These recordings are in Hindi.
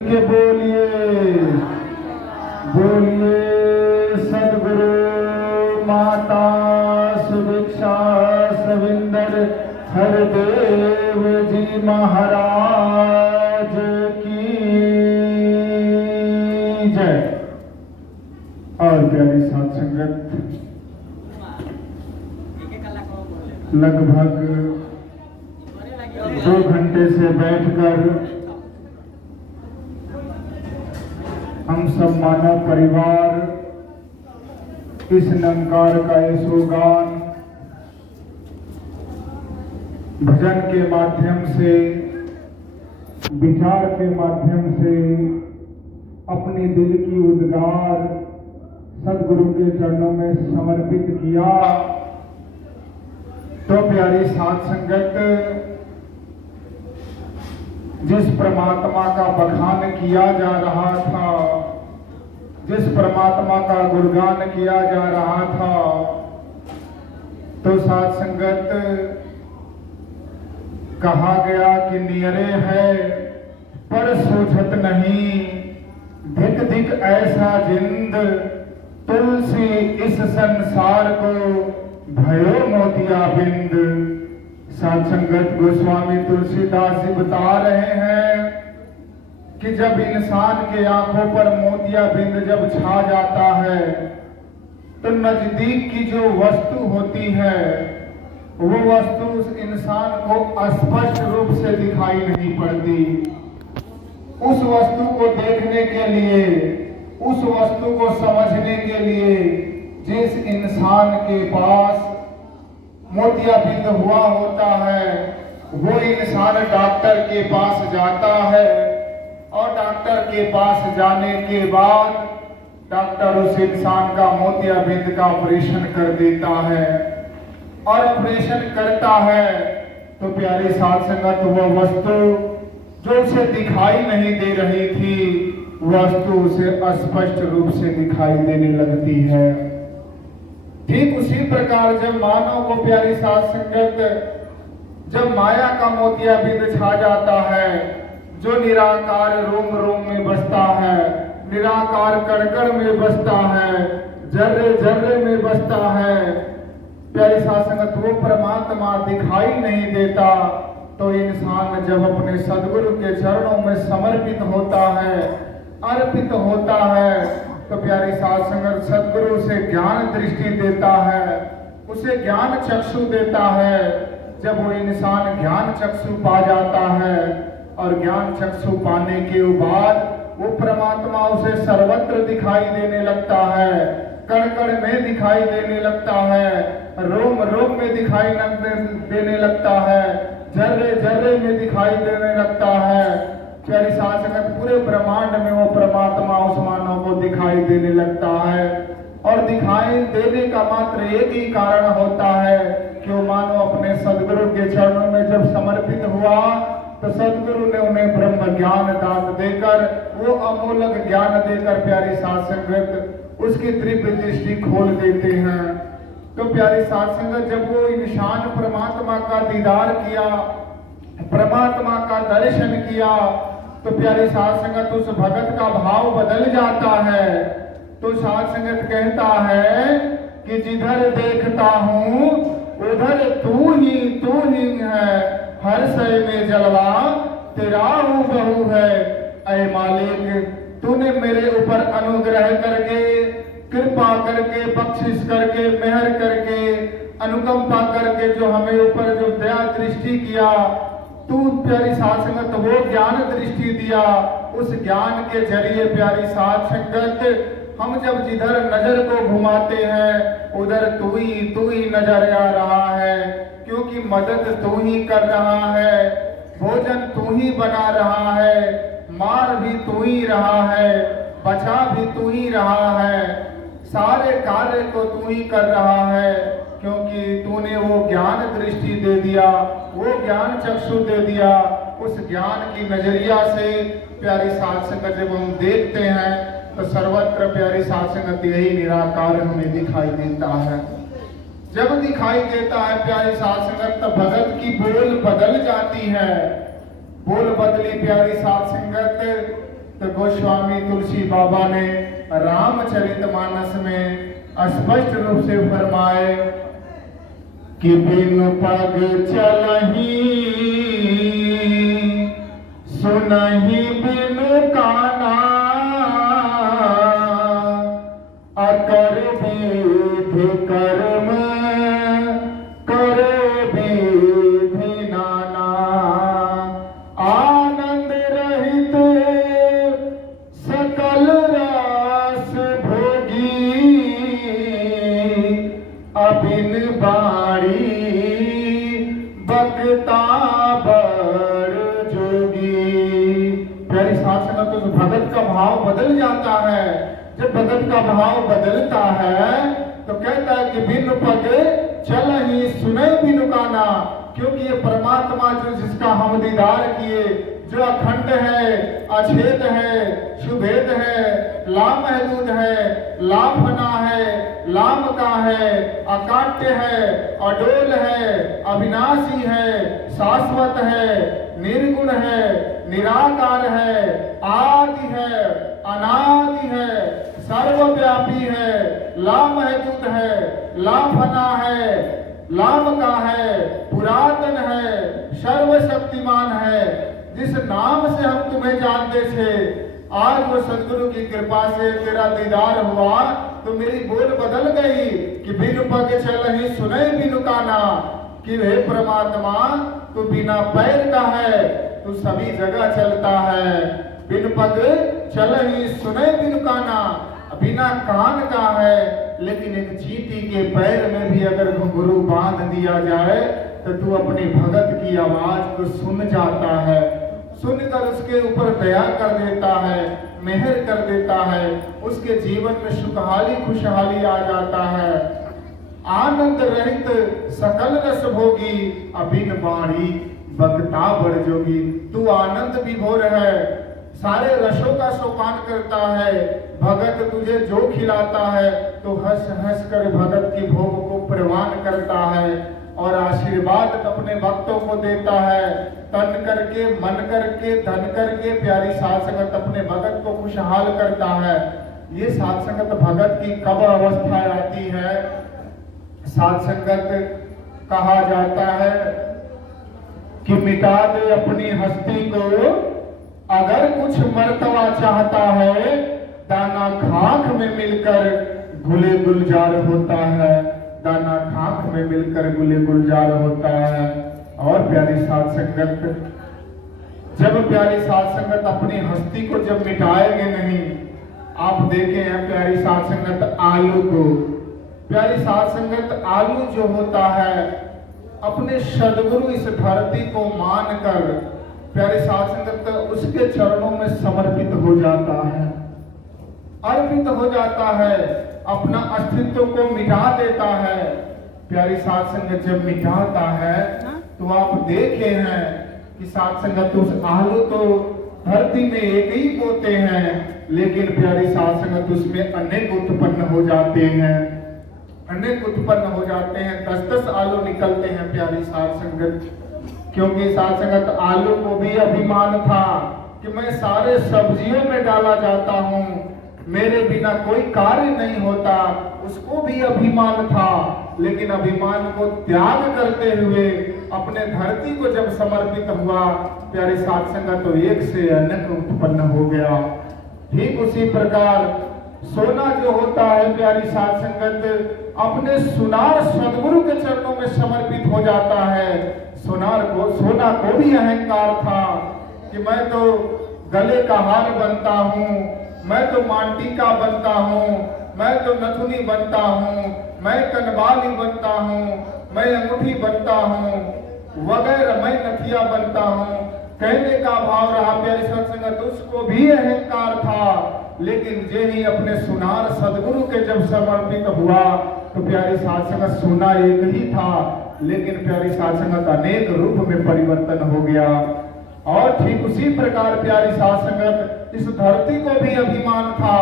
के बोलिए बोलिए सदगुरु माता सुभिक्षा सविंदर हरदेव जी महाराज की जय। और प्यारी साथ संगत, लगभग 2 घंटे से बैठकर हम सब मानव परिवार इस निरंकार का यशोगान भजन के माध्यम से, विचार के माध्यम से अपने दिल की उद्गार सदगुरु के चरणों में समर्पित किया। तो प्यारी साध संगत, जिस परमात्मा का बखान किया जा रहा था, जिस परमात्मा का गुणगान किया जा रहा था, तो साध संगत कहा गया कि नियरे है पर सोचत नहीं, धिक धिक ऐसा जिंद तुलसी इस संसार को भयो मोतिया बिंद। साध संगत, गोस्वामी तुलसीदास जी बता रहे हैं कि जब इंसान के आंखों पर मोतिया बिंद जब छा जाता है तो नजदीक की जो वस्तु होती है वो वस्तु उस इंसान को स्पष्ट रूप से दिखाई नहीं पड़ती। उस वस्तु को देखने के लिए, उस वस्तु को समझने के लिए जिस इंसान के पास मोतिया बिंद हुआ होता है वो इंसान डॉक्टर के पास जाता है, और डॉक्टर के पास जाने के बाद डॉक्टर उस इंसान का मोतिया बिंद का ऑपरेशन कर देता है। और ऑपरेशन करता है तो प्यारी साध संगत, वो वस्तु जो उसे दिखाई नहीं दे रही थी, वस्तु उसे स्पष्ट रूप से दिखाई देने लगती है। ठीक उसी प्रकार जब मानव को, प्यारी साध संगत, जब माया का मोतिया बिंद छा जाता है, जो निराकार रोम रोम में बसता है, निराकार कण कण में बसता है, जर्रे जर्रे में बसता है, प्यारी साध संगत, वो परमात्मा दिखाई नहीं देता। तो इंसान जब अपने सदगुरु के चरणों में समर्पित होता है, अर्पित होता है, तो प्यारी साध संगत, सदगुरु उसे ज्ञान दृष्टि देता है, उसे ज्ञान चक्षु देता है। जब वो इंसान ज्ञान चक्षु पा जाता है और ज्ञान चक्षु पाने के बाद वो परमात्मा उसे सर्वत्र दिखाई देने लगता है, कण कण में दिखाई देने लगता है, रोम रोम में दिखाई देने लगता है, जर्रे जर्रे में दिखाई देने लगता है। प्यारी साध संगत, पूरे ब्रह्मांड में वो परमात्मा उस मानव को दिखाई देने लगता है। और दिखाई देने का मात्र एक ही कारण होता है कि वो मानव अपने सदगुरु के चरणों में जब समर्पित हुआ तो सदगुरु ने उन्हें ब्रह्म ज्ञान दान देकर, वो अमोलक ज्ञान देकर, प्यारी साध संगत, उसकी दिव्य दृष्टि खोल देते हैं। तो प्यारी साध संगत, जब वो इंसान परमात्मा का दीदार किया, परमात्मा का दर्शन किया, तो प्यारी साध संगत, उस भगत का भाव बदल जाता है। तो साध संगत कहता है कि जिधर देखता हूँ उधर तू ही है, हर शय में जलवा तेरा हूँ बहु है। ऐ मालिक, तूने मेरे ऊपर अनुग्रह करके, कृपा करके, बख्शिश करके, मेहर करके, अनुकंपा करके जो हमें ऊपर जो दया दृष्टि किया, तू प्यारी साध संगत वो ज्ञान दृष्टि दिया। उस ज्ञान के जरिए प्यारी साध संगत, हम जब जिधर नजर को घुमाते हैं उधर तू ही नजर आ रहा है, क्योंकि मदद तू ही कर रहा है, भोजन तू ही बना रहा है, मार भी तू ही रहा है, बचा भी तू ही रहा है, सारे कार्य को तू ही कर रहा है, क्योंकि तूने वो ज्ञान दृष्टि दे दिया, वो ज्ञान चक्षु दे दिया। उस ज्ञान की नजरिया से प्यारी साध संगत जब हम देखते हैं तो सर्वत्र प्यारी साध संगत यही निराकार हमें दिखाई देता है। जब दिखाई देता है प्यारी साध संगत, तो भगत की बोल बदल जाती है। बोल बदली प्यारी साध संगत, तो गोस्वामी तुलसी बाबा ने रामचरितमानस में स्पष्ट रूप से फरमाए कि बिनु पग चलही सुनहि बिनु काना अकर विधि कर्म करे विधि नाना आनंद रहित सकल रस भोगी अबिन बाणी बकता बड़ जोगी। प्यारी साथ संगत तो भगत का भाव बदल जाता है। जब भगत का भाव बदलता है तो कहता है कि बिनु पग चल ही सुने बिनु काना, क्योंकि ये परमात्मा जो जिसका हम दीदार किए, जो अखंड है, अछेद है, शुभेद है, लामहदूद है, लाभना है, लाम का है, अकाट्य है, अडोल है, अविनाशी है, शाश्वत है, निर्गुण है, निराकार है, आदि है, अनादि है, सर्वव्यापी है, लामहदूद है, लाभना है, लाभ का है, पुरातन है, सर्वशक्तिमान है। जिस नाम से हम तुम्हें जानते थे, आज वो सदगुरु की कृपा से तेरा दीदार हुआ तो मेरी बोल बदल गई कि बिनु पग चलहि सुनै बिनु काना, कि हे परमात्मा तू बिना पैर का है, तू सभी जगह चलता है। बिनु पग चलहि सुनै बिनु काना, बिना कान का है, लेकिन एक चींटी के पैर में भी अगर घुंघरू बांध दिया जाए तो तू अपने भगत की आवाज को सुन जाता है, सुनकर उसके ऊपर दया कर देता है, मेहर कर देता है, उसके जीवन में सुखहाली खुशहाली आ जाता है। आनंद रहित सकल रस भोगी अबिन बाणी बकता बड़ जोगी। तू आनंद विभोर है, सारे रसों का सोपान करता है, भगत तुझे जो खिलाता है तो हंस हंस कर भगत की भोग को प्रवान करता है और आशीर्वाद अपने भक्तों को देता है। तन करके, मन करके, धन करके प्यारी साध संगत अपने भगत को खुशहाल करता है। ये साध संगत भगत की कब अवस्था आती है? साध संगत कहा जाता है कि मिटा दे अपनी हस्ती को, अगर कुछ मर्तबा चाहता है, दाना खाक में मिलकर गुले गुलजार होता है, दाना खाक में मिलकर गुले गुलजार होता है। और प्यारी साध संगत, जब प्यारी साध संगत अपनी हस्ती को जब मिटाएंगे नहीं, आप देखें हैं प्यारी साध संगत आलू को, प्यारी साध संगत आलू जो होता है अपने सदगुरु इस धरती को मानकर प्यारे साध संगत उसके चरणों में समर्पित हो जाता है, अर्पित हो जाता है, अपना अस्तित्व को मिटा देता है। प्यारी साध संगत जब मिटाता है तो आप देखे हैं कि साध संगत उस आलू तो धरती में एक ही बोते हैं, लेकिन प्यारी साध संगत उसमें अनेक उत्पन्न हो जाते हैं, अनेक उत्पन्न हो जाते हैं, 10-10 आलू निकलते हैं प्यारी साध संगत। क्योंकि साध संगत आलू को भी अभिमान था कि मैं सारे सब्जियों में डाला जाता हूँ, मेरे बिना कोई कार्य नहीं होता, उसको भी अभिमान था। लेकिन अभिमान को त्याग करते हुए अपने धरती को जब समर्पित हुआ, प्यारे साध संगत तो एक से अनेक उत्पन्न हो गया। ठीक उसी प्रकार सोना जो होता है प्यारी साध संगत अपने सुनार सदगुरु के चरणों में समर्पित हो जाता है। सोना को भी अहंकार था कि मैं तो गले का हार बनता हूँ, मैं तो मांटिका बनता हूँ, मैं तो नथुनी बनता हूँ, मैं कनवाली बनता हूँ, मैं अंगूठी बनता हूँ, वगैरह, मैं नथिया बनता हूँ। कहने का भाव रहा प्यारी सत्संगत, उसको भी अहंकार था। लेकिन जे ही अपने सुनार सदगुरु के जब समर्पित हुआ तो प्यारी साध संगत सोना एक ही था, लेकिन प्यारी साध संगत अनेक रूप में परिवर्तन हो गया। और ठीक उसी प्रकार प्यारी साध संगत इस धरती को भी अभिमान था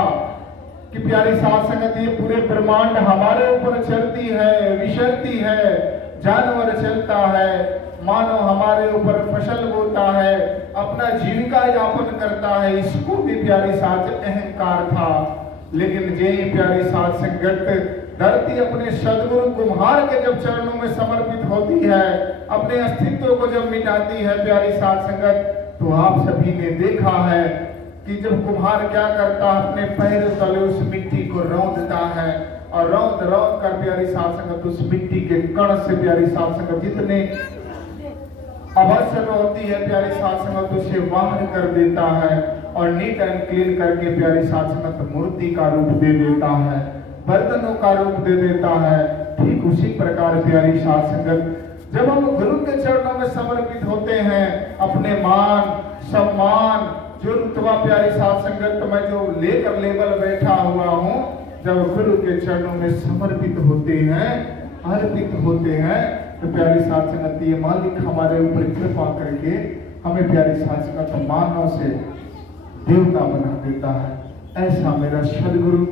कि प्यारी साध संगत ये पूरे ब्रह्मांड हमारे ऊपर चलती है, विचरती है, जानवर चलता है, मानो हमारे ऊपर फसल बोता है, अपना जीविका यापन करता है, इसको भी प्यारी साथ अहंकार था। लेकिन यही प्यारी साथ संगत धरती अपने सदगुरु कुम्हार के जब चरणों में समर्पित होती है, अपने अस्तित्व को जब मिटाती है प्यारी साथ संगत, तो आप सभी ने देखा है कि जब कुम्हार क्या करता है, अपने पैर तले उस मिट्टी को रौंदता है और रौंद रौंद कर प्यारी साथ संगत उस मिट्टी के कण से प्यारी साथ संगत जितने आवश्यक होती है प्यारी साथ संगत उसे बाहर कर देता है और नीट एंड क्लीन करके प्यारी साथ संगत मूर्ति का रूप दे देता है, बर्तनों का रूप दे देता है। ठीक उसी प्रकार प्यारी साथ संगत जब हम गुरु के चरणों में समर्पित होते हैं, अपने मान सम्मान जो रुतबा प्यारी साथ संगत मैं जो लेकर लेवल बैठा हुआ हूँ, जब गुरु के चरणों में समर्पित होते हैं, अर्पित होते हैं, तो प्यारी साथ संगत ये मालिक हमारे ऊपर कृपा करके हमें प्यारी साथ संगत मानव से देवता बना देता है। ऐसा मेरा सदगुरु,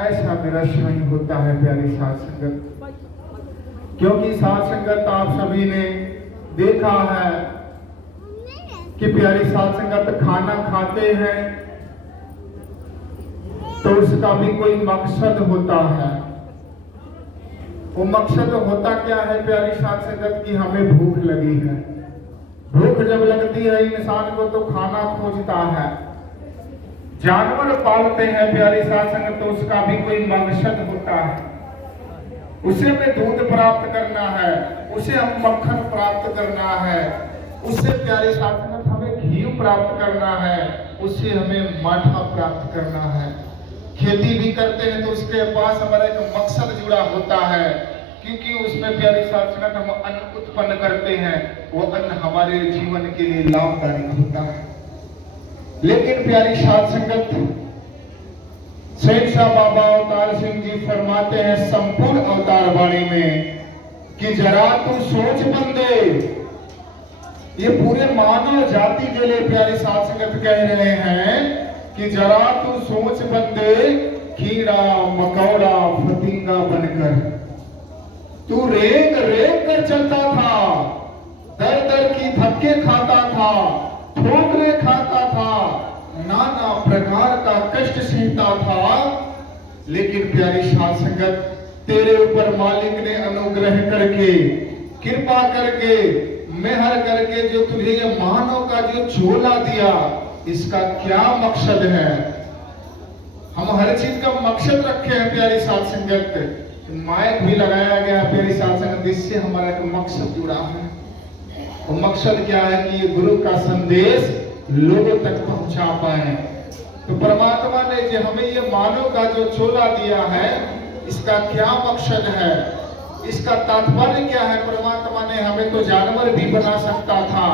ऐसा मेरा स्वामी होता है प्यारी साथ संगत। क्योंकि साथ संगत आप सभी ने देखा है कि प्यारी साथ संगत खाना खाते हैं तो उसका भी कोई मकसद होता है। वो मकसद होता क्या है प्यारी साथ संगत की हमें भूख लगी है, भूख जब लगती है इंसान को तो खाना खोजता है। जानवर पालते हैं प्यारी साथ संगत तो उसका भी कोई मकसद होता है, उसे हमें दूध प्राप्त करना है, उसे हम मक्खन प्राप्त करना है, उससे प्यारी साथ संगत हमें घी प्राप्त करना है, उससे हमें माठा प्राप्त करना है। खेती भी करते हैं तो उसके पास हमारा एक मकसद जुड़ा होता है, क्योंकि उसमें प्यारी साथ संगत हम अन्न उत्पन्न करते हैं, वो अन्न हमारे जीवन के लिए लाभदायक होता है। लेकिन प्यारी साथ संगत शहंशाह बाबा अवतार सिंह जी फरमाते हैं संपूर्ण अवतार वाणी में कि जरा तू सोच बंदे, ये पूरे मानव जाति के लिए प्यारी साथ संगत कह रहे हैं कि जरा तू सोच बंदे, कीड़ा मकौड़ा फतिंगा बनकर तू रेंग रेंग कर चलता था, दर दर की धक्के खाता था, ठोकरे खाता था, नाना प्रकार का कष्ट सहता था। लेकिन प्यारी साथ संगत तेरे ऊपर मालिक ने अनुग्रह करके, कृपा करके, मेहर करके जो तुझे ये मानव का जो झोला दिया, इसका क्या मकसद है? हम हर चीज का मकसद रखे हैं प्यारी साथ संगत। माइक भी लगाया गया प्यारी साथ संगत, इससे हमारा एक मकसद जुड़ा है। वो मकसद क्या है कि ये गुरु का संदेश लोगों तक पहुंचा पाए। तो परमात्मा ने जो हमें ये मानव का जो झोला दिया है, इसका क्या मकसद है, इसका तात्पर्य क्या है? परमात्मा ने हमें तो जानवर भी बना सकता था,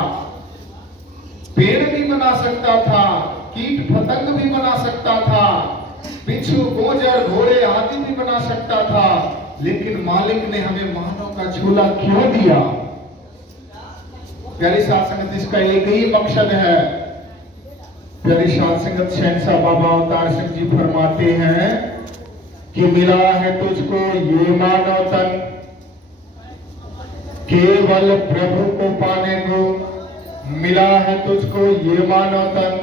पेड़ भी बना सकता था, कीट पतंग भी बना सकता था, बिच्छू गोजर घोड़े आदि भी बना सकता था, लेकिन मालिक ने हमें मानव का झोला क्यों दिया? प्यारी साथ संगत इसका एक ही मकसद है। प्यारी साथ संगत शहंशाह बाबा अवतार सिंह जी फरमाते हैं कि मिला है तुझको ये मानव तन केवल प्रभु को पाने को, मिला है तुझको ये मानव तन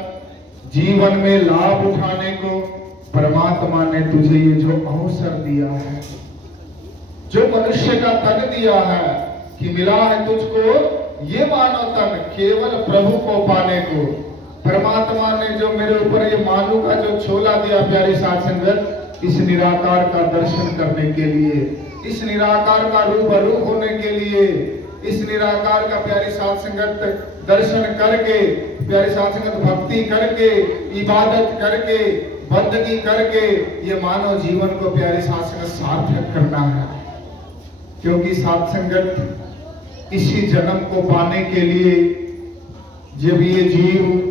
जीवन में लाभ उठाने को। परमात्मा ने तुझे ये जो अवसर दिया है, जो मनुष्य का तन दिया है, कि मिला है तुझको ये मानव तन केवल प्रभु को पाने को। परमात्मा ने जो मेरे ऊपर ये मानव का जो झोला दिया प्यारी साथ संगत, इस निराकार का दर्शन करने के लिए, इस निराकार का रूबरू होने के लिए, इस निराकार का प्यारी साथ संगत दर्शन करके, प्यारी साथ संगत भक्ति करके, इबादत करके, बंदगी करके ये मानव जीवन को प्यारी साथ संगत सार्थक करना है। क्योंकि साथ संगत इसी जन्म को पाने के लिए जब ये जीव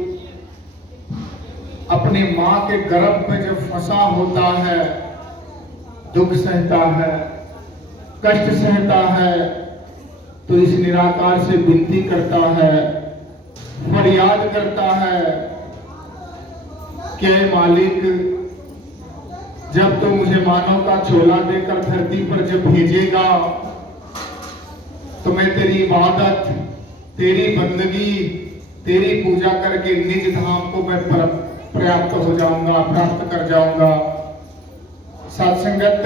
अपनी मां के गर्भ में जब फंसा होता है, दुख सहता है, कष्ट सहता है, तो इस निराकार से विनती करता है, फरियाद करता है कि मालिक, जब तो मुझे मानव का झोला देकर धरती पर जब भेजेगा तो मैं तेरी इबादत, तेरी बंदगी, तेरी पूजा करके निज धाम को मैं प्राप्त हो जाऊंगा, प्राप्त कर जाऊंगा। सत्संगत,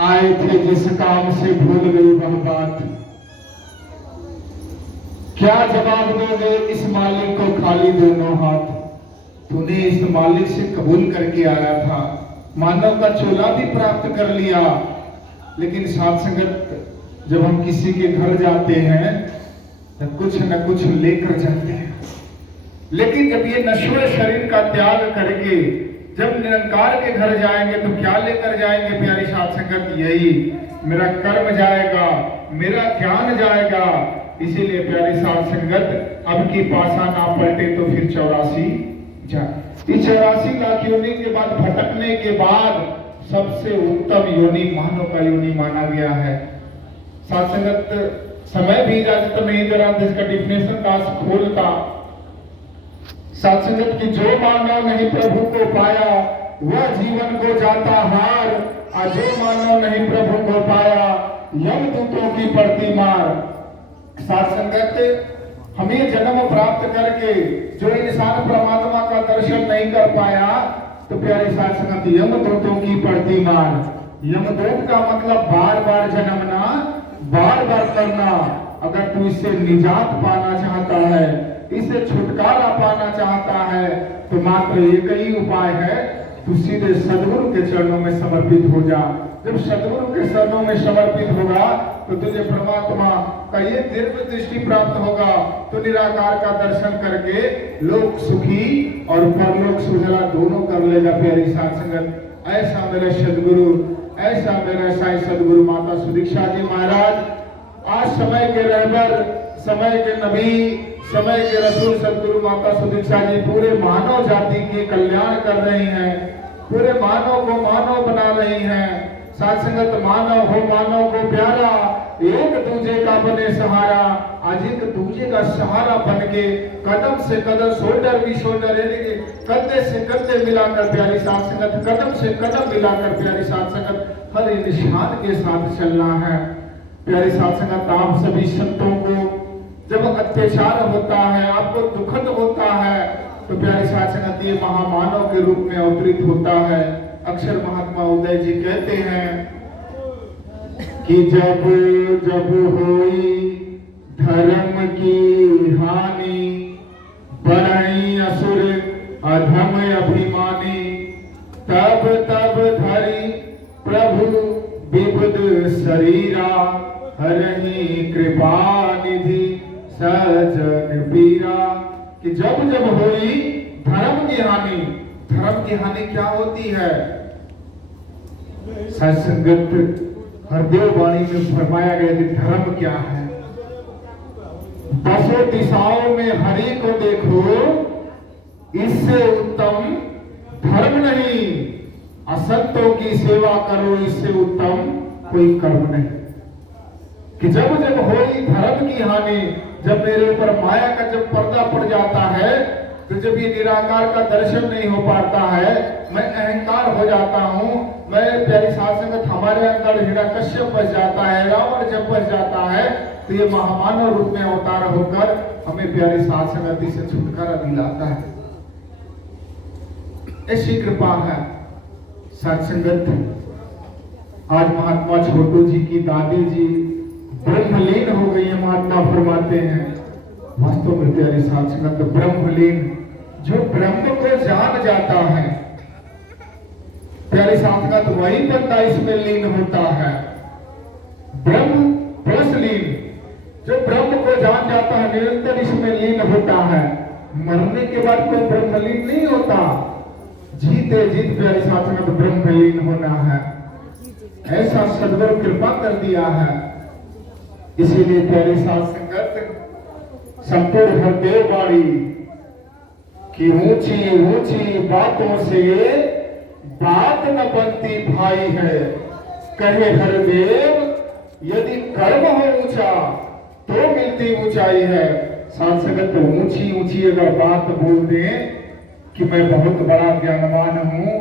आए थे जिस काम से भूल गई वह बात, क्या जवाब दोगे इस मालिक को खाली दोनों हाथ। तूने इस मालिक से कबूल करके आया था, मानव का चोला भी प्राप्त कर लिया, लेकिन साथ संगत जब हम किसी के घर जाते हैं तो कुछ न कुछ लेकर जाते हैं, लेकिन जब ये नश्वर शरीर का त्याग करके जब निरंकार के घर जाएंगे तो क्या लेकर जाएंगे प्यारी साथ संगत? यही मेरा कर्म जाएगा, मेरा ज्ञान जाएगा। इसीलिए प्यारी साथ संगत, अब की पासा ना पलटे तो फिर 84 जाए। इस 84 लाख योनि के बाद भटकने के बाद सबसे उत्तम योनि मानव का योनि माना गया है। साथ संगत, समय भी इजाजत नहीं दे रहा था इसका डिफिनेशन का खोलता। साथ संगत की जो मानव नहीं प्रभु को पाया वह जीवन को जाता हार, और जो मानव नहीं प्रभु को पाया यमदूतों की पड़ती मार। साथ संगत, हमें जन्म प्राप्त करके जो इंसान परमात्मा का दर्शन नहीं कर पाया तो प्यारे साथ संगत यमदूतों की पड़ती मार। यमदूत का मतलब बार बार जन्मना, बार बार करना। अगर तू इससे निजात पाना चाहता है, इससे छुटकारा पाना चाहता है तो मात्र एक ही उपाय है, तू सीधे सदगुरु के चरणों में समर्पित हो जा। जब सदगुरु के चरणों में समर्पित होगा तो तुझे परमात्मा का ये दिव्य दृष्टि प्राप्त होगा। तो निराकार का दर्शन करके लोक सुखी और परलोक सुजला दोनों कर लेगा प्यारी साथ संगत। ऐसा मेरा सदगुरु, ऐसा मेरा साईं सदगुरु माता सुदीक्षा जी महाराज, आज समय के रहबर, समय के नबी, समय के रसूल सदगुरु माता सुदीक्षा जी पूरे मानव जाति के कल्याण कर रही हैं, पूरे मानव को मानव बना रही हैं। साथ संगत, मानव हो मानव को प्यारा, एक दूजे का बने सहारा। आज एक दूजे का सहारा बन के कदम से कदम, शोल्डर भी शोल्डर, यानी कि कंधे से कंधे मिलाकर प्यारी साथ संगत, कदम से कदम मिलाकर प्यारी साथ संगत हर इंसान के साथ चलना है। प्यारी साथ संगत, आप सभी संतों को जब अत्याचार होता है, आपको दुखद होता है, तो प्यारी साथ संगत ये महामानव के रूप में अवतरित होता है। अक्षर महात्मा उदय जी कहते हैं कि जब जब होई धर्म की हानि, बनई असुर अधम अभिमानी, तब तब धरि प्रभु विबुध शरीरा, हरहि कृपा निधि सजन पीरा। कि जब जब होई धर्म की हानि, धर्म की हानि क्या होती है? सत्संगत, हरदेव वाणी में फरमाया गया कि धर्म क्या है। दसों दिशाओं में हरि को देखो, इससे उत्तम धर्म नहीं। असंतों की सेवा करो, इससे उत्तम कोई कर्म नहीं। कि जब जब होई धर्म की हानि, जब मेरे ऊपर माया का जब पर्दा पड़ जाता है, तो जब ये निराकार का दर्शन नहीं हो पाता है, मैं अहंकार हो जाता हूँ, मैं प्यारी साथ संगत हमारे अंदर हिरण्यकश्यप बच जाता है, रावण जब बच जाता है, तो ये महामानव रूप में अवतार होकर हमें प्यारी साथ संगति से छुटकारा दिलाता है। ऐसी कृपा है साथ संगत। आज महात्मा छोटू जी की दादी जी ब्रह्मलीन हो गई है, महात्मा फरमाते हैं। वास्तव में प्यारी साथ संगत, ब्रह्मलीन जो ब्रह्म को जान जाता है प्यारी साथ संगत, वही बंदा इसमें लीन होता है। ब्रह्म प्लस लीन, जो ब्रह्म को जान जाता है निरंतर इसमें लीन होता है। मरने के बाद कोई ब्रह्मलीन नहीं होता, जीते जीत प्यारी साथ संगत ब्रह्मलीन होना है। ऐसा सदगुरु कृपा कर दिया है। इसीलिए प्यारी साथ संगत, संपूर्ण हरदेव वाणी की ऊंची ऊंची बातों से बात न बनती भाई है। कहे हरदेव, यदि कर्म हो ऊंचा तो मिलती ऊंचाई है। साथ संगत, ऊंची ऊंची अगर बात बोल दें कि मैं बहुत बड़ा ज्ञानवान हूँ,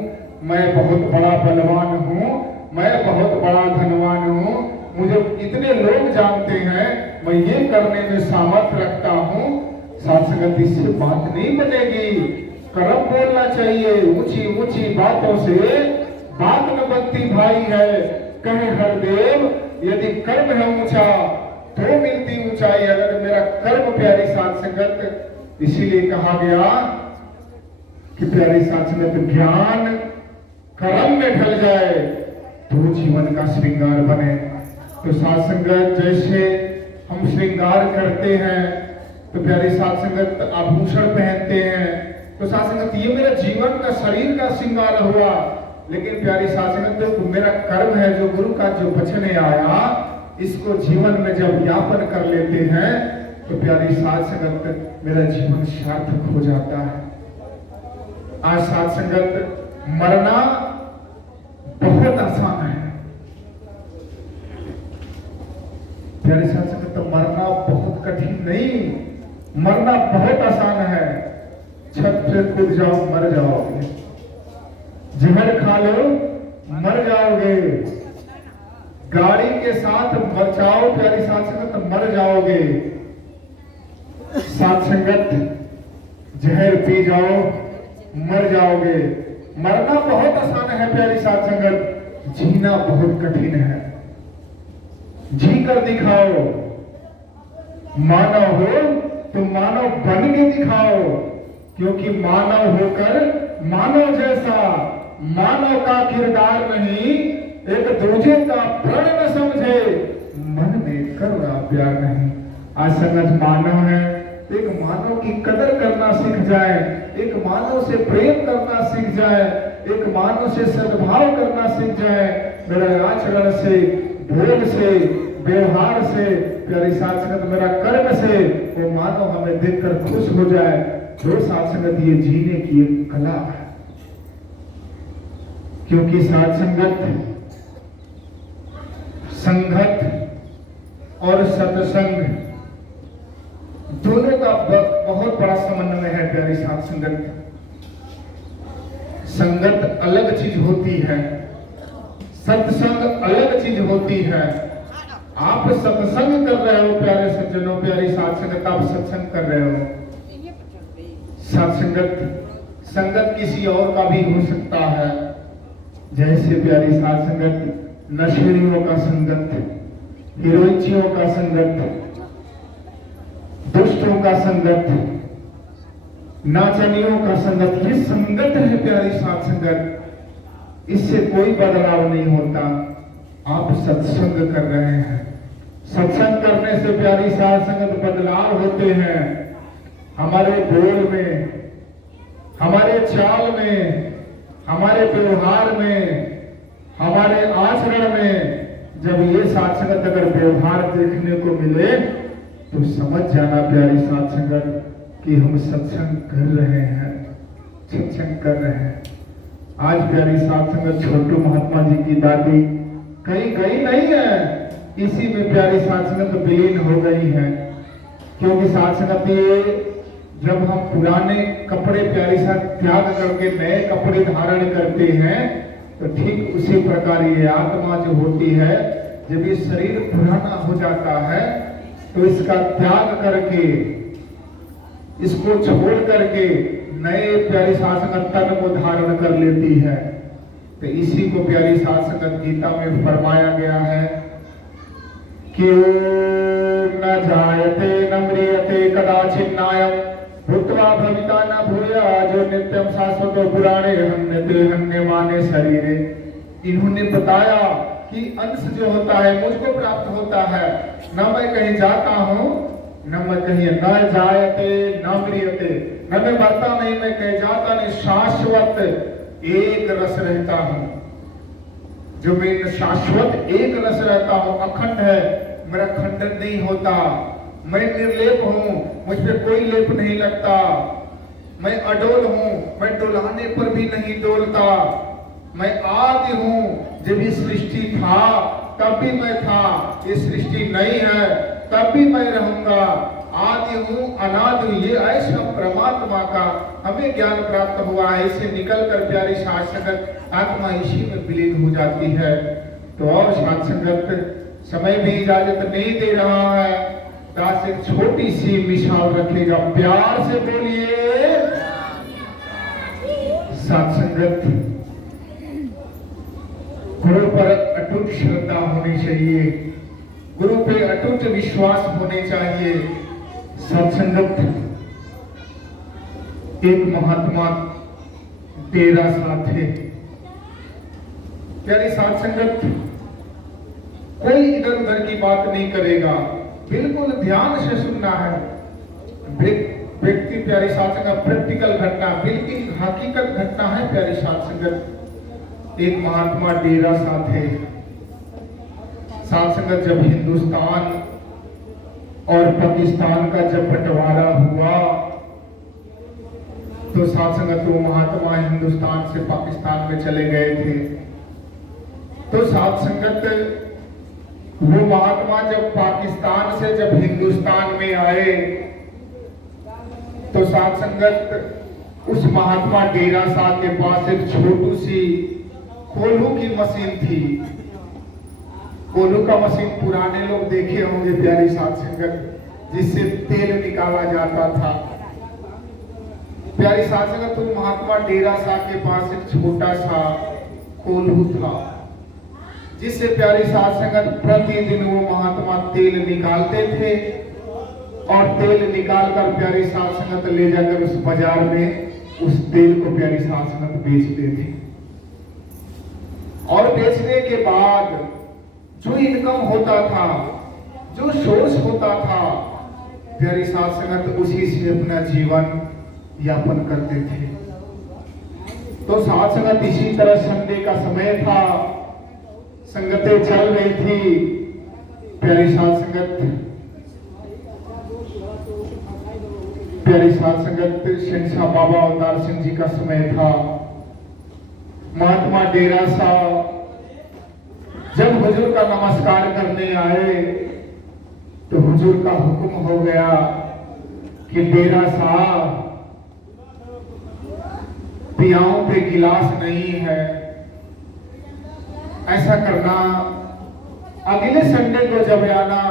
मैं बहुत बड़ा बलवान हूँ, मैं बहुत बड़ा धनवान हूँ, मुझे इतने लोग जानते हैं, मैं ये करने में सामर्थ्य रखता हूँ। साथ संगत इससे बात नहीं बनेगी। कर्म बोलना चाहिए। ऊंची ऊंची बातों से बात न बनती भाई है। कहे हरदेव यदि कर्म है ऊंचा तो मिलती ऊंचाई। अगर मेरा कर्म प्यारी साथ संगत, इसीलिए कहा गया कि प्यारी साथ संगत ज्ञान कर्म में ढल जाए तो जीवन का श्रृंगार बने। तो साथ संगत जैसे हम श्रृंगार करते हैं तो प्यारी साथ संगत आभूषण पहनते हैं, तो साथ संगत ये मेरा जीवन का शरीर का श्रृंगार हुआ। लेकिन प्यारी साथ संगत जो मेरा कर्म है, जो गुरु का जो वचन आया, इसको जीवन में जब व्यापन कर लेते हैं तो प्यारी साथ संगत मेरा जीवन सार्थक हो जाता है। आज साथ संगत मरना बहुत आसान है। प्यारे साथ संगत तो मरना बहुत कठिन नहीं, मरना बहुत आसान है। छत से कूद जाओ मर जाओगे, जहर खा लो मर जाओगे, गाड़ी के साथ बचाओ प्यारी साथ संगत मर जाओगे। साथ संगत जहर पी जाओ मर जाओगे। मरना बहुत आसान है प्यारी साथ संगत, जीना बहुत कठिन है। जी कर दिखाओ। मानव हो तो मानव बन के दिखाओ, क्योंकि मानव होकर मानव जैसा मानव का किरदार नहीं, एक दूसरे का प्रण न समझे, मन में करुणा प्यार नहीं। आज संगत मानव है, एक मानव की कदर करना सीख जाए, एक मानव से प्रेम करना सीख जाए, एक मानव से सद्भाव करना सीख जाए। मेरे आचरण से, बोल से, व्यवहार से, प्यारी साथ संगत मेरा कर्म से वो मानव हमें देखकर खुश हो जाए। जो साथ संगत ये जीने की एक कला है। क्योंकि साथ संगत, संगत और सत्संग दोनों का बहुत बड़ा समन्वय है प्यारी साथ संगत। संगत अलग चीज होती है, सत्संग अलग चीज होती है। आप सत्संग कर रहे हो प्यारे सज्जनों, प्यारी साथ संगत, आप सत्संग कर रहे हो। साथ संगत, संगत किसी और का भी हो सकता है। जैसे प्यारी साथ संगत, नशेड़ियों का संगत, हिरोइचियों का संगत, दुष्टों का संगत, नाचनियों का संगत, ये संगत है प्यारी साथ संगत। इससे कोई बदलाव नहीं होता। आप सत्संग कर रहे हैं, सत्संग करने से प्यारी साथ संगत बदलाव होते हैं। हमारे बोल में, हमारे चाल में, हमारे व्यवहार में, हमारे आचरण में जब ये साथ संगत अगर व्यवहार देखने को मिले तो समझ जाना प्यारी साथ संगत कि हम सत्संग कर रहे हैं, सत्संग कर रहे हैं। आज प्यारी साथ संगत छोटू महात्मा जी की दादी कहीं गई नहीं है, इसी में प्यारी साथ संगत विलीन हो गई है। क्योंकि साथ संगत ये जब हम पुराने कपड़े प्यारी साथ त्याग करके नए कपड़े धारण करते हैं तो ठीक उसी प्रकार ये आत्मा जो होती है, जब ये शरीर पुराना हो जाता है तो इसका त्याग करके, इसको छोड़ करके नए प्यारी साथ संगत तन को धारण कर लेती है। तो इसी को प्यारी साथ संगत गीता में फरमाया गया है कि न जायते न म्रियते कदाचित् नायम् भूत्वा भविता न भूया जो नित्यम शाश्वतो पुराणे हन्यते हन्यमाने शरीरे। इन्होंने बताया कि अंश जो होता है मुझको प्राप्त होता है, न मैं कहीं जाता हूँ न मैं कहीं, न जायते न म्रियते, न मैं मरता नहीं, मैं कहीं जाता नहीं, शाश्वत एक रस रहता हूँ। जो मैं शाश्वत एक रस रहता हूँ, अखंड है, मेरा खंडन नहीं होता। मैं निर्लेप हूँ, मुझ पे कोई लेप नहीं लगता। मैं अडोल हूँ, मैं डोलाने पर भी नहीं डोलता। मैं आदि हूँ, जब ये सृष्टि था तब भी मैं था, ये सृष्टि नहीं है तब भी मैं रहूंगा। आदि हूँ अनादि हूँ, ये ऐसा परमात्मा का हमें ज्ञान प्राप्त हुआ है। इसे निकल कर प्यारी साथ संगत आत्मा इसी में विलीन हो जाती है। तो और साथ संगत समय भी इजाजत नहीं दे रहा है। दास एक छोटी सी मिसाल रखेगा, प्यार से बोलिए। साथ संगत, गुरु पर अटूट श्रद्धा होनी चाहिए, गुरु पे अटूट विश्वास होने चाहिए। सत्संगत, एक महात्मा डेरा साथ थे। प्यारी साथ संगत, कोई इधर उधर की बात नहीं करेगा, बिल्कुल ध्यान से सुनना है। व्यक्ति प्यारी साथ संगत, प्रैक्टिकल घटना, बिल्कुल हकीकत घटना है। प्यारी साथ संगत, एक महात्मा डेरा साथ थे। साथ संगत, जब हिंदुस्तान और पाकिस्तान का जब बंटवारा हुआ तो साथ संगत वो महात्मा हिंदुस्तान से पाकिस्तान में चले गए थे। तो साथ संगत, वो महात्मा जब पाकिस्तान से जब हिंदुस्तान में आए तो साथ संगत उस महात्मा डेरा साहब के पास एक छोटी सी कोल्हू की मशीन थी। कोल्हू का मशीन पुराने लोग देखे होंगे प्यारी साथ संगत, जिससे तेल निकाला जाता था। प्यारी साथ संगत, तो महात्मा डेरा साहब के पास एक छोटा सा कोल्हू था, जिससे प्यारी साथ संगत प्रतिदिन वो महात्मा तेल निकालते थे और तेल निकालकर प्यारी साथ संगत ले जाकर उस बाजार में उस तेल को प्यारी साथ संगत बेचते थे। और बेचने के बाद जो इनकम होता था, जो सोर्स होता था, प्यारी साथ संगत उसी से अपना जीवन यापन करते थे। तो साथ संगत इसी तरह संडे का समय था, संगतें चल रही थी। प्यारी साथ संगत, प्यारी साथ संगत, शहंशाह बाबा अवतार सिंह जी का समय था। महात्मा डेरा साहब जब हुजूर का नमस्कार करने आए तो हुजूर का हुक्म हो गया कि डेरा साहब, पियाओं पे गिलास नहीं है, ऐसा करना, अगले संडे को जब आना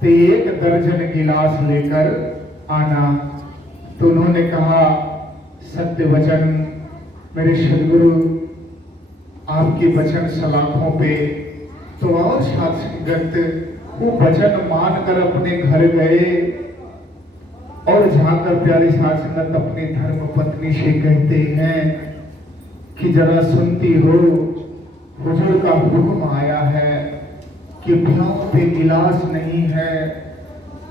तो 1 दर्जन गिलास लेकर आना। तो उन्होंने कहा, सत्य वचन मेरे सदगुरु, आपके वचन सलाखों पे। तो और साथ संगत वो वचन मानकर अपने घर गए और जाकर प्यारी साथ संगत अपनी धर्म पत्नी से कहते हैं कि जरा सुनती हो, हुजूर का हुक्म आया है कि पियाओं पे गिलास नहीं है,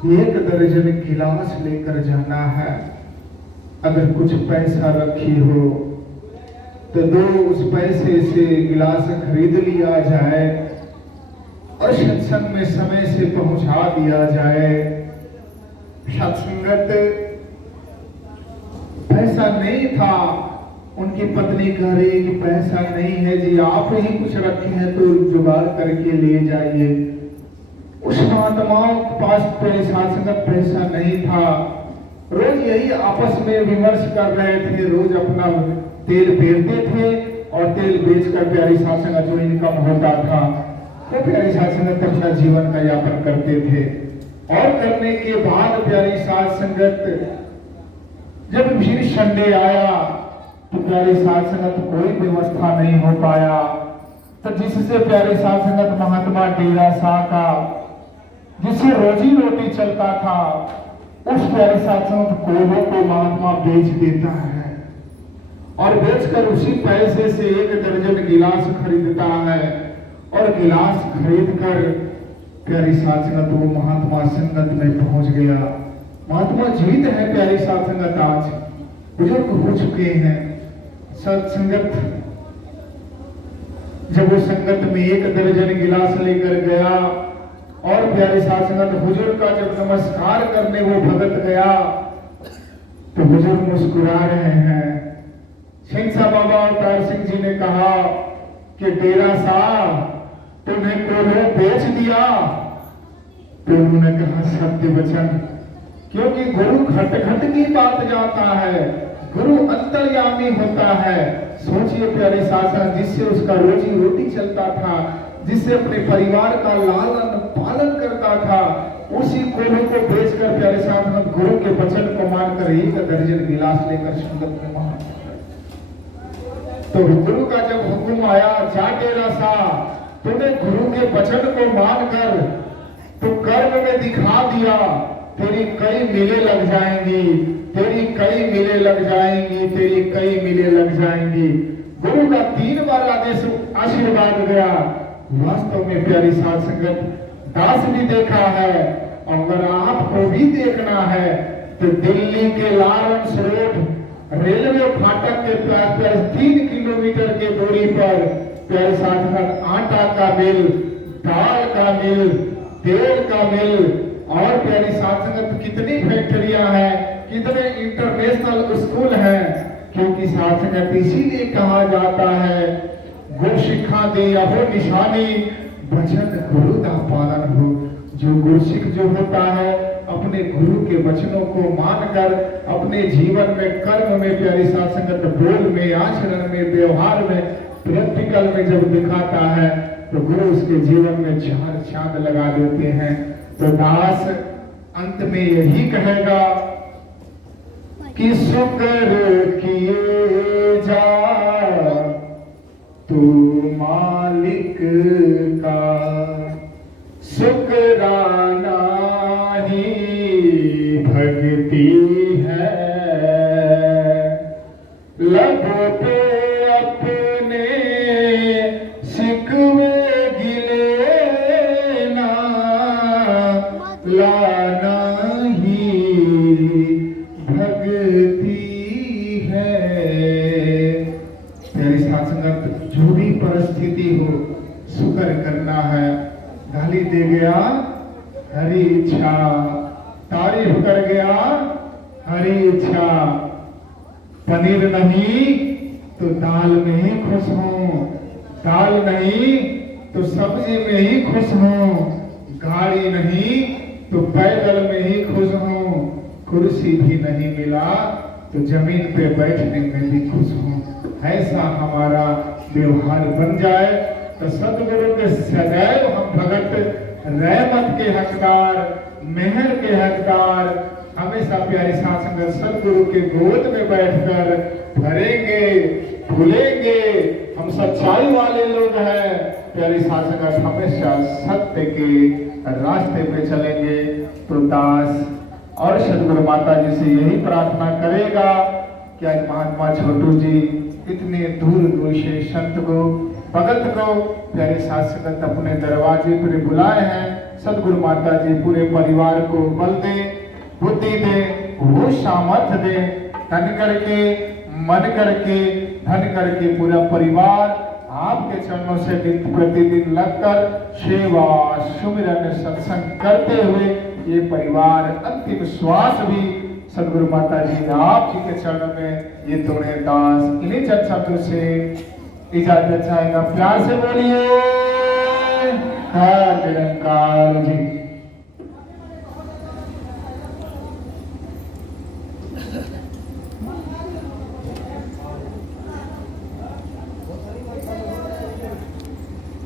1 दर्जन गिलास लेकर जाना है। अगर कुछ पैसा रखी हो तो दो, उस पैसे से गिलास खरीद लिया जाए और सत्संग में समय से पहुंचा दिया जाए। सत्संगत, पैसा नहीं था। उनकी पत्नी कह रही कि पैसा नहीं है जी, आप ही कुछ रखे हैं तो जुगाड़ करके ले जाइए। उस महात्माओं के पास संगत पैसा नहीं था। रोज यही आपस में विमर्श कर रहे थे, रोज अपना तेल फेरते थे और तेल बेचकर प्यारी साथ संगत जो इनकम होता था वो प्यारी साथ संगत अपना जीवन का यापन करते थे। और करने के बाद प्यारी साथ संगत जब फिर संडे आया तो प्यारी साथ संगत कोई व्यवस्था नहीं हो पाया। तो जिससे प्यारी साथ संगत महात्मा डेरा साह का जिससे रोजी रोटी चलता था, उस प्यारी साथ संगत कोल्हू को महात्मा बेच देता है और बेचकर उसी पैसे से 1 दर्जन गिलास खरीदता है। और गिलास खरीदकर प्यारी साथ संगत वो महात्मा संगत में पहुंच गया। महात्मा जीवित है प्यारी साथ संगत, आज बुजुर्ग हो चुके हैं। सत्संगत, जब वो संगत में 1 दर्जन गिलास लेकर गया और प्यारी साथ संगत हुजूर का जब नमस्कार करने वो भगत गया तो बुजुर्ग मुस्कुरा रहे हैं। शहंशाह बाबा अवतार सिंह जी ने कहा कि डेरा साहब, तुमने कोल्हू बेच दिया। तो उन्होंने कहा, सत्य वचन, क्योंकि गुरु घट घट की बात जाता है, गुरु अंतर्यामी होता है। सोचिए प्यारे साथ, जिससे उसका रोजी रोटी चलता था, जिससे अपने परिवार का लालन पालन करता था, उसी कोलों को बेचकर प्यारे साधन गुरु के वचन को मानकर एक दर्जन गिलास लेकर संगत में वहां। तो गुरु का जब हुक्म आया, जा डेरा सा, तूने गुरु के वचन को मानकर तो कर्म में दिखा दिया, तेरी कई मिले लग जाएंगी, तेरी कई मिले लग जाएंगी, तेरी कई मिले लग जाएंगी। गुरु का 3 बार आदेश आशीर्वाद गया। वास्तव में प्यारी साध संगत, दास भी देखा है, अगर आपको भी देखना है तो दिल्ली के लॉरेंस रोड रेलवे फाटक के पास 3 किलोमीटर के दूरी पर प्यारे साध संगत आटा का मिल, दाल का मिल, तेल का मिल और प्यारी साध संगत कितनी फैक्ट्रियां हैं, कितने इंटरनेशनल स्कूल हैं। क्योंकि साध संगत इसीलिए कहा जाता है, गुरु शिक्षा दे हो निशानी, वचन गुरु दा पालन हो। जो गुरसिख जो होता है, अपने गुरु के वचनों को मानकर अपने जीवन में, कर्म में, प्यारी साध संगत बोल में, आचरण में, व्यवहार में, प्रैक्टिकल में जब दिखाता है तो गुरु उसके जीवन में 4 चांद लगा देते हैं। तो दास अंत में यही कहेगा कि शुक्र किए जा तू मालिक का, शुक्राना ही भक्ति है। लबों पे अपने शिकवे गिले ना लाना ही भक्ति है। तेरी साथ संगत, जो भी परिस्थिति हो, शुक्र करना है। गाली दे गया, हरी इच्छा, तारीफ कर गया, हरी इच्छा। पनीर नहीं तो दाल में ही खुश हूं, दाल नहीं तो सब्जी में ही खुश हूं, गाड़ी नहीं तो पैदल में ही खुश हूं, कुर्सी भी नहीं मिला तो जमीन पे बैठने में भी खुश हूं। ऐसा हमारा व्यवहार बन जाए तो सदगुरु के सदैव हम भगत, रहमत के हकदार, मेहर के हकदार, हमेशा प्यारी साथ संगत सदगुरु के गोद में बैठकर भरेंगे, भूलेंगे। हम सच्चाई वाले लोग हैं, प्यारी साथ संगत हमेशा सत्य के रास्ते पे चलेंगे। तो दास और सदगुरु माता जी से यही प्रार्थना करेगा कि आज महात्मा छोटू जी इतने दूर दूर से संत को, भगत को प्यारे साथ संगत अपने दरवाजे पर बुलाए हैं। सदगुरु माता जी पूरे परिवार को बल दे, बुद्धि दे, वो सामर्थ्य दे, तन करके, मन करके, धन करके पूरा परिवार आपके चरणों से दिन प्रतिदिन लगकर सेवा, सुमिरन, सत्संग करते हुए ये परिवार अंतिम श्वास भी सदगुरु माता जी ने आप जी के चरणों में ये तोड़े दास इन्हीं चंद शब्दों से इजाजत चाहेगा। प्यार से बोलिए, निरंकार जी।